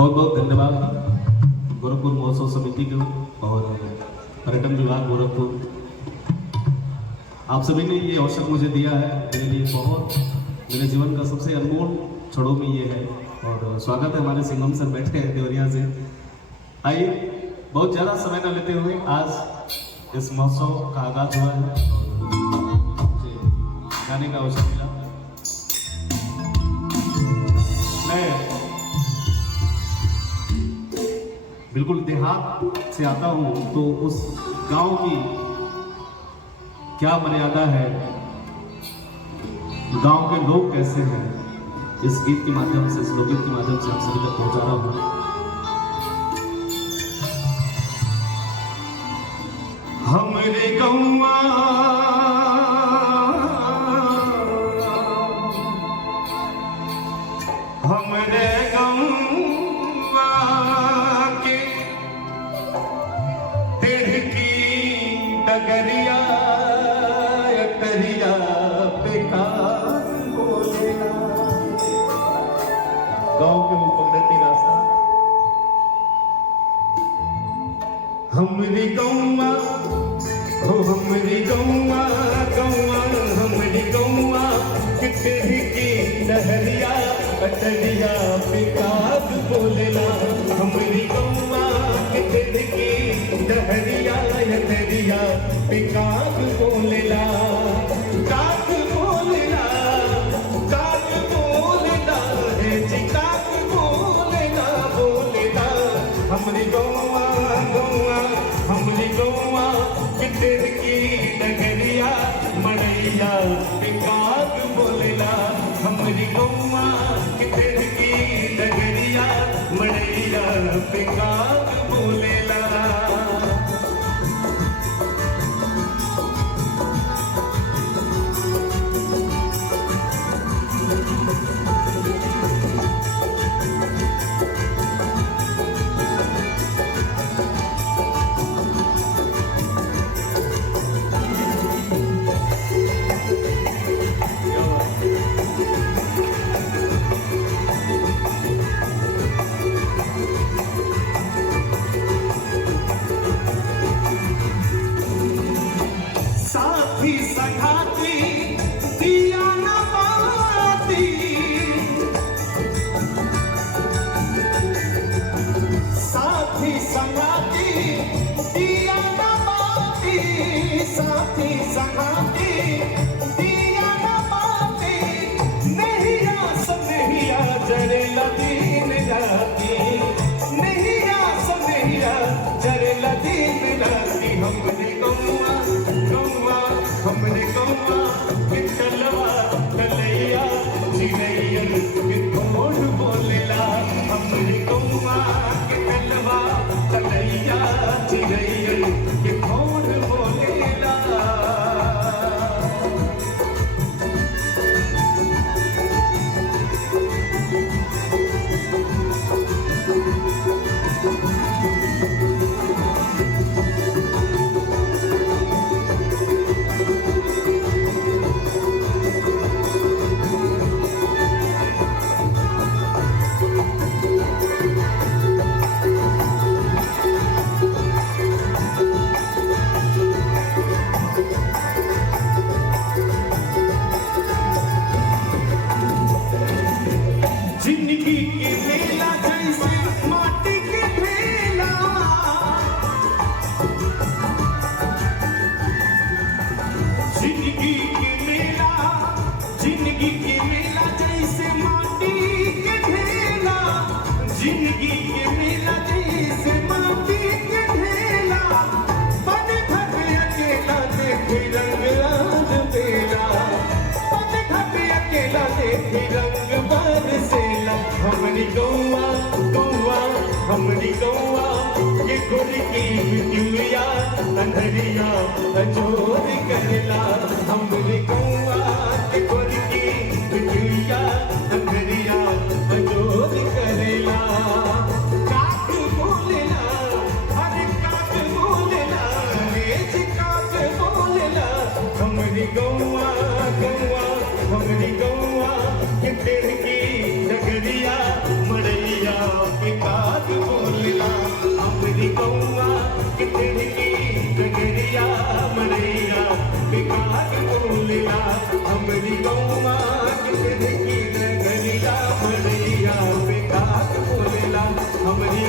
बहुत बहुत धन्यवाद गोरखपुर महोत्सव समिति को और पर्यटन विभाग गोरखपुर। आप सभी ने ये अवसर मुझे दिया है, मेरे लिए बहुत मेरे जीवन का सबसे अनमोल क्षणों में ये है। और स्वागत है हमारे सिंघम सर बैठे हैं देवरिया से। आइए, बहुत ज़्यादा समय न लेते हुए आज इस महोत्सव का आगाज हुआ है और मुझे गाने का अवसर मिला। मैं बिल्कुल देहात से आता हूँ, तो उस गांव की क्या मर्यादा है, गांव के लोग कैसे हैं, इस गीत के माध्यम से, इस लोकगीत के माध्यम से आप सभी तक पहुंचा रहा हूँ। हमरे गौवा हमरे गौवा के टेढ़ की डगरिया तरिया पे बोलेला। गाँव के वो पगडंडी रास्ता हमरी गौवा हो, हमरी गौवा गौवा हमरी गौवा कितने की लहरिया कटरिया पिकास बोलेला। हमरी गौवा कितने की लहरिया लहरिया पिकास बोलेला। काक बोलेला, काक बोलेला है जी, काक बोलेला बोलेला। हमरी गौवा गौवा हमरी गौवा कितने की डगरिया मड़ैया पिकाक बोलेला। हमरी गौवा कितने की डगरिया मड़ैया पिकाक बोलेला। साथी संगाती दिया न बाती, साथी संगाती दिया न बाती, साथी संगाती दिया न बाती। नहीं आ सनहिया जरे लदीन जाती, नहीं आ सनहिया जरे लदीन जाती। हमरे गौवा गौवा हमरे गौवा के चलवा कलैया चिड़ैयन के कोड बोलेला। हमरे गौवा के चलवा कलैया चिड़ैयन के कोड बोलेला। जिंदगी की मेला जैसे माटी के मेला, जिंदगी की मेला, जिंदगी की मेला जैसे माटी के ढेला, जिंदगी के मेला जैसे माटी के ढेला। पद घट अकेला देखे रंग राज बेला, पद घट अकेला देखे रंग बरसेला। हमरी गौवा गौवा हमरी गौवा ये गोरी की बिटिया अंधरिया अजोर करेला। हमरी गौवा ये गोरी की बिटिया अंधरिया अजोर करेला। काक बोलेला, अरे काक बोलेला रे जी, काक बोलेला। हमरी गौवा गौवा हमरी गौवा कितने की डगरिया मड़ैया पिका गौवा कितने की डगरिया मड़ैया बेकार बोलेला हमरी गौवा कितने की डगरिया मड़ैया बेकार बोलेला हमरी